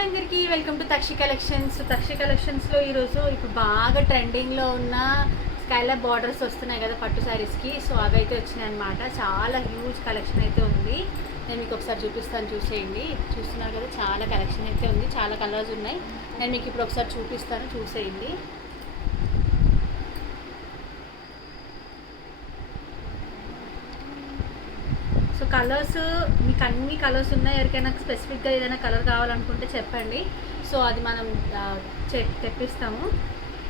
Hello అందరికీ welcome to తక్షి collections. తక్షి కలెక్షన్స్లో ఈరోజు ఇప్పుడు బాగా ట్రెండింగ్లో ఉన్న స్కైలాబ్ బార్డర్స్ వస్తున్నాయి కదా పట్టు శారీస్కి. సో అవి అయితే వచ్చినాయి అనమాట. చాలా హ్యూజ్ కలెక్షన్ అయితే ఉంది. నేను మీకు ఒకసారి చూపిస్తాను, చూసేయండి. చూస్తున్నారు కదా, చాలా కలెక్షన్ అయితే ఉంది, చాలా కలర్స్ ఉన్నాయి. నేను మీకు ఇప్పుడు ఒకసారి చూపిస్తాను, చూసేయండి. సో కలర్స్ మీకు అన్ని కలర్స్ ఉన్నాయి. ఎవరికైనా స్పెసిఫిక్గా ఏదైనా కలర్ కావాలనుకుంటే చెప్పండి. సో అది మనం తెప్పిస్తాము,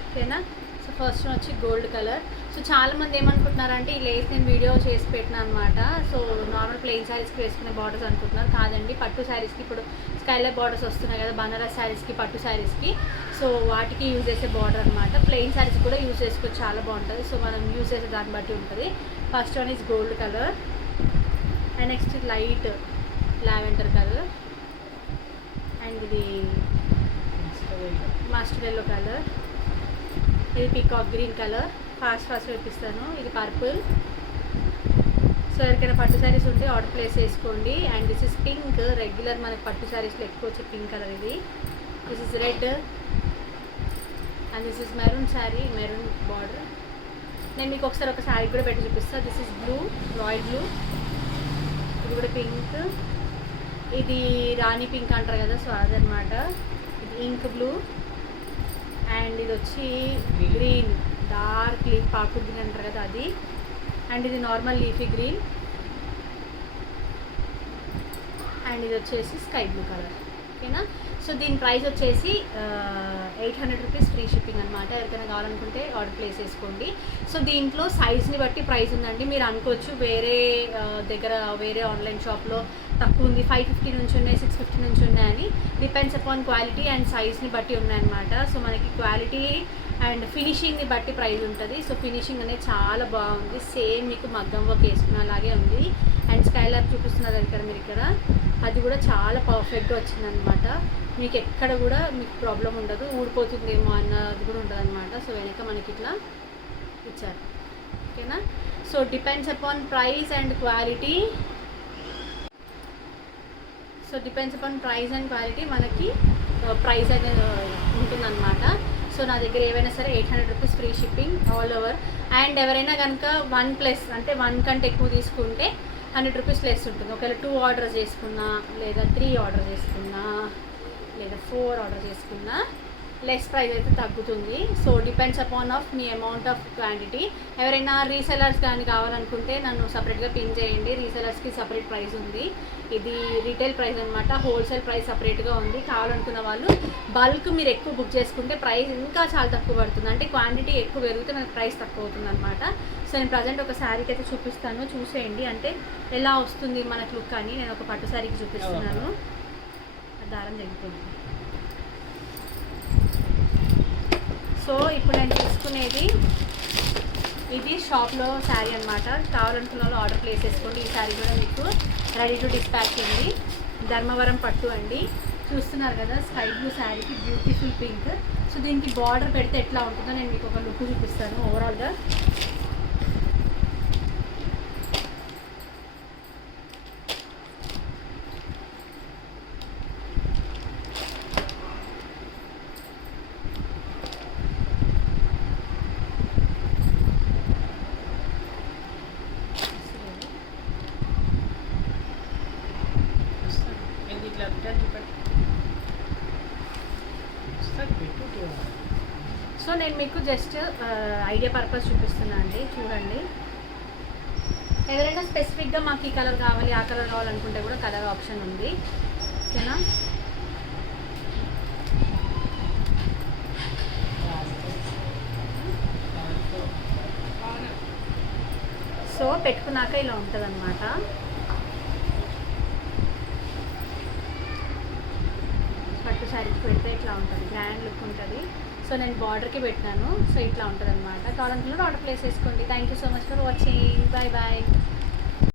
ఓకేనా. సో ఫస్ట్ వచ్చి గోల్డ్ కలర్. సో చాలామంది ఏమనుకుంటున్నారంటే ఈ లేస్ నేను వీడియో చేసి పెట్టినా అనమాట. సో నార్మల్ ప్లెయిన్ శారీస్కి వేసుకునే బార్డర్స్ అనుకుంటున్నారు. కాదండి, పట్టు శారీస్కి ఇప్పుడు స్కైలాబ్ బార్డర్స్ వస్తున్నాయి కదా బనారస్ శారీస్కి, పట్టు శారీస్కి. సో వాటికి యూజ్ చేసే బార్డర్ అనమాట. ప్లెయిన్ శారీస్ కూడా యూజ్ చేసుకోవచ్చు, చాలా బాగుంటుంది. సో మనం యూజ్ చేసే దాన్ని బట్టి ఉంటుంది. First one is gold colour and next light lavender colour and ఇది మస్టర్డ్ ఎల్లో కలర్, ఇది పీకాక్ గ్రీన్ కలర్. ఫాస్ట్ వేపిస్తాను. ఇది పర్పుల్. సో ఎవరికైనా పట్టు శారీస్ ఉంటే ఆర్డర్ ప్లేస్ చేసుకోండి. And this is pink. Regular మనకి పట్టు శారీస్లో ఎక్కువ వచ్చే పింక్ కలర్ ఇది. This is red and this is maroon sari, maroon border. నేను మీకు ఒకసారి ఒక శారీ కూడా పెట్టి చూపిస్తాను. This is blue, royal blue. ఇది కూడా పింక్. ఇది రాణి పింక్ అంటారు కదా, సో అదనమాట. ఇది ఇంక్ బ్లూ అండ్ ఇది వచ్చి గ్రీన్, డార్క్ లీఫ్ పాకు గ్రీన్ అంటారు కదా అది. అండ్ ఇది నార్మల్ లీఫీ గ్రీన్ అండ్ ఇది వచ్చేసి స్కై బ్లూ కలర్, ఓకేనా. సో దీని ప్రైస్ వచ్చేసి 800 రూపీస్ ఫ్రీ షిప్పింగ్ అనమాట. ఎవరికైనా కావాలనుకుంటే ఆర్డర్ ప్లేస్ చేసుకోండి. సో దీంట్లో సైజ్ని బట్టి ప్రైస్ ఉందండి. మీరు అనుకోవచ్చు వేరే దగ్గర వేరే ఆన్లైన్ షాప్లో తక్కువ ఉంది, 550 నుంచి ఉన్నాయి, 650 నుంచి ఉన్నాయని. డిపెండ్స్ అపాన్ క్వాలిటీ అండ్ సైజ్ని బట్టి ఉన్నాయన్నమాట. సో మనకి క్వాలిటీ అండ్ ఫినిషింగ్ని బట్టి ప్రైస్ ఉంటుంది. సో ఫినిషింగ్ అనేది చాలా బాగుంది. సేమ్ మీకు మగ్గం వర్క్ వేసుకున్న అలాగే ఉంది. అండ్ స్కైలాబ్ చూపిస్తున్నారు ఇక్కడ మీరు, ఇక్కడ అది కూడా చాలా పర్ఫెక్ట్గా వచ్చిందనమాట. మీకు ఎక్కడ కూడా మీకు ప్రాబ్లం ఉండదు, ఊడిపోతుందేమో అన్నది కూడా ఉండదు అనమాట. సో వెనక మనకి ఇట్లా ఇచ్చారు, ఓకేనా. So depends upon price and quality. So depends upon price and quality మనకి ప్రైస్ అనేది ఉంటుందన్నమాట. సో నా దగ్గర ఏవైనా సరే 800 rupees free shipping all over. And ఎవరైనా కనుక 1+ అంటే 1 కంటే ఎక్కువ తీసుకుంటే 100 రూపీస్ లెస్ ఉంటుంది. ఒకవేళ 2 ఆర్డర్ చేసుకున్నా, లేదా 3 ఆర్డర్ చేసుకున్నా, లేదా 4 ఆర్డర్ చేసుకున్నా లెస్ ప్రైస్ అయితే తగ్గుతుంది. So depends upon of me amount of quantity. ఎవరైనా రీసెలర్స్ కానీ కావాలనుకుంటే నన్ను సపరేట్గా పిన్ చేయండి. రీసెలర్స్కి సపరేట్ ప్రైస్ ఉంది. ఇది రీటైల్ ప్రైస్ అనమాట. హోల్సేల్ ప్రైస్ సపరేట్గా ఉంది. కావాలనుకున్న వాళ్ళు బల్క్ మీరు ఎక్కువ బుక్ చేసుకుంటే ప్రైస్ ఇంకా చాలా తక్కువ పడుతుంది. అంటే క్వాంటిటీ ఎక్కువ పెరిగితే మనకి ప్రైస్ తక్కువ అవుతుంది అనమాట. సో నేను ప్రజెంట్ ఒక శారీకి అయితే చూపిస్తాను, చూసేయండి. అంటే ఎలా వస్తుంది మనకు లుక్ అని. నేను ఒక పట్టు శారీకి చూపిస్తున్నాను. దారం జరుగుతుంది. సో ఇప్పుడు నేను తీసుకునేది ఇది షాప్లో శారీ అనమాట. కావాలనుకున్న వాళ్ళు ఆర్డర్ ప్లేస్ చేసుకోండి. ఈ శారీ కూడా మీకు రెడీ టు డిస్పాచ్ ఉంది. ధర్మవరం పట్టు అండి. చూస్తున్నారు కదా, స్కై బ్లూ శారీకి బ్యూటిఫుల్ పింక్. సో దీనికి బార్డర్ పెడితే ఎట్లా ఉంటుందో నేను మీకు ఒక లుక్ చూపిస్తాను ఓవరాల్గా. సో నేను మీకు జస్ట్ ఐడియా పర్పస్ చూపిస్తున్నా అండి, చూడండి. ఎవరైనా స్పెసిఫిక్గా మాకు ఈ కలర్ కావాలి, ఆ కలర్ కావాలనుకుంటే కూడా కలర్ ఆప్షన్ ఉంది, ఓకేనా. సో పెట్టుకున్నాక ఇలా ఉంటుంది అన్నమాట. పట్టు శారీకి పెడితే ఇట్లా ఉంటుంది, గ్రాండ్ లుక్ ఉంటుంది. సో నేను బార్డర్కి పెట్టినాను. సో ఇట్లా ఉంటుంది అనమాట. కావాలనుకున్న ఆర్డర్ ప్లేస్ చేసుకోండి. Thank you so much for watching. Bye bye.